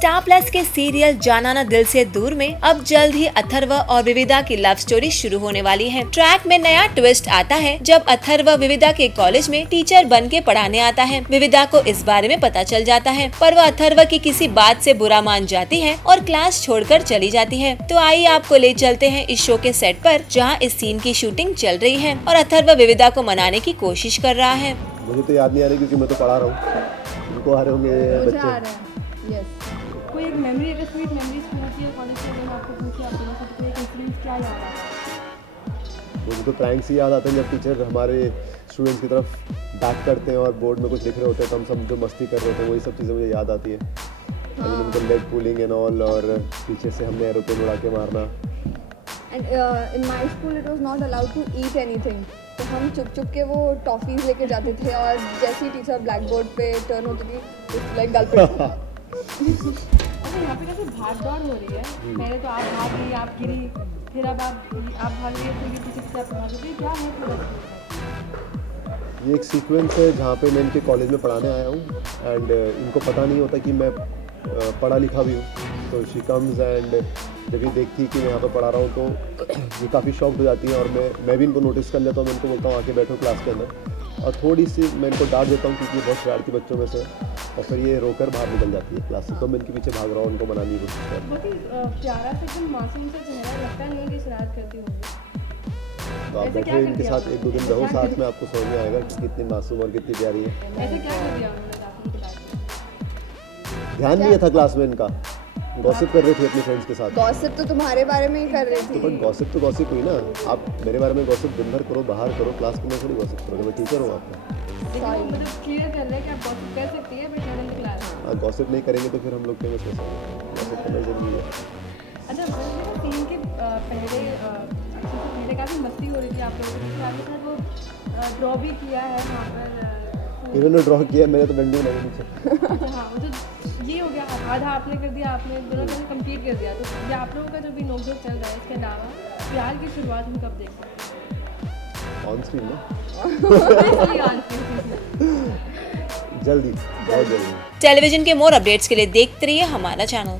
Star plus के serial जाना ना दिल से दूर में अब जल्द ही अथर्व और विविधा की लव स्टोरी शुरू होने वाली है। ट्रैक में नया ट्विस्ट आता है जब अथर्व विविधा के कॉलेज में टीचर बन के पढ़ाने आता है। विविधा को इस बारे में पता चल जाता है, पर वह अथर्व की किसी बात से बुरा मान जाती है और क्लास छोड़कर चली जाती है। तो आइए आपको ले चलते हैं इस शो के सेट पर, जहां इस सीन की शूटिंग चल रही है और अथर्व विविधा को मनाने की कोशिश कर रहा है। मुझे तो याद नहीं आ रही क्योंकि मैं तो पढ़ा रहा हूँ। उनको आ रहे होंगे बच्चे। कोई एक मेमोरी, अगर स्वीट मेमोरीज होती है कॉलेज के, मैं आपको पूछूं आप दोनों को एक इंसिडेंट क्या याद आता है? मुझे तो प्रैंक्स ही याद आते हैं जब टीचर हमारे स्टूडेंट्स की तरफ बैक करते हैं और बोर्ड में कुछ लिख रहे होते हैं तो हम सब जो मस्ती कर रहे होते हैं वही सब चीज़ें मुझे याद आती है। उनको लेग पुलिंग एंड ऑल, और पीछे से हमने एरोप्लेन उड़ा के मारना। And in my school it was not allowed to eat anything, तो हम चुप चुप के वो टॉफीज लेके जाते थे और जैसे ही टीचर ब्लैक बोर्ड पे टर्न होती थी लाइक गल पे। अच्छा, यहाँ पे कैसे भाग दौड़ हो रही है? पहले तो आप भाग गई, आप गिरी, फिर अब आप भाग गई, फिर ये पीछे से आप भाग गई, क्या है पूरा? ये एक सीक्वेंस है जहाँ पे मैं इनके कॉलेज में पढ़ाने आया हूँ एंड इनको पता नहीं होता कि मैं पढ़ा लिखा भी हूँ। तो शी कम्स एंड जब ये देखती है कि मैं यहाँ पर पढ़ा रहा हूँ तो ये काफ़ी शॉक्ड हो जाती है और मैं भी इनको नोटिस कर लेता हूँ। मैं इनको बोलता हूँ आके बैठो क्लास के अंदर, और थोड़ी सी मैं इनको डांट देता हूँ क्योंकि बहुत शरारती बच्चों में से, और फिर ये रोकर बाहर निकल जाती है क्लास से। तो मैं इनके पीछे भाग रहा हूँ, उनको मनाने की कोशिश कर रहा हूँ। बहुत ही प्यारा सा एकदम मासूम सा चेहरा, लगता नहीं है कि शरारत करती होंगी। तो आप बैठे इनके साथ एक दो दिन रहो साथ में, आपको समझ में आएगा कि कितनी मासूम और कितनी प्यारी है। ऐसे क्या कर दिया उन्होंने आपकी क्लास में? ध्यान नहीं था क्लास में इनका, गॉसिप कर रही थी अपने फ्रेंड्स के साथ। गॉसिप तो तुम्हारे बारे में ही कर रही थी। तो गॉसिप तो गॉसिप हुई ना। आप मेरे बारे में गॉसिप दिन भर करो, बाहर करो, क्लास के अंदर थोड़ी गॉसिप करो। मैं टीचर हूँ आपका। लेकिन मतलब क्लियर कर रहे हैं कि आप गॉसिप कर सकती है but not in the class. हाँ, गॉसिप नहीं करेंगे तो फिर हम लोग फेमस कैसे होंगे? गॉसिप करना जरूरी है। अच्छा, सीन के पहले काफ़ी मस्ती हो रही थी आप लोगों के साथ। आपके साथ वो ड्रॉ भी किया है वहाँ पर। इन्होंने ड्रॉ किया, मैंने तो डंडी बनाई नीचे। हाँ, मतलब ये हो गया, आधा आपने कर दिया, आपने दोनों ने कंप्लीट कर दिया। तो ये आप लोगों का जो भी नोकझोंक चल रहा है, इसके अलावा प्यार की शुरुआत हम कब देख सकते हैं? ऑन स्क्रीन ना? जल्दी। जल्दी, बहुत जल्दी। टेलीविजन के मोर अपडेट्स के लिए देखते रहिए हमारा चैनल।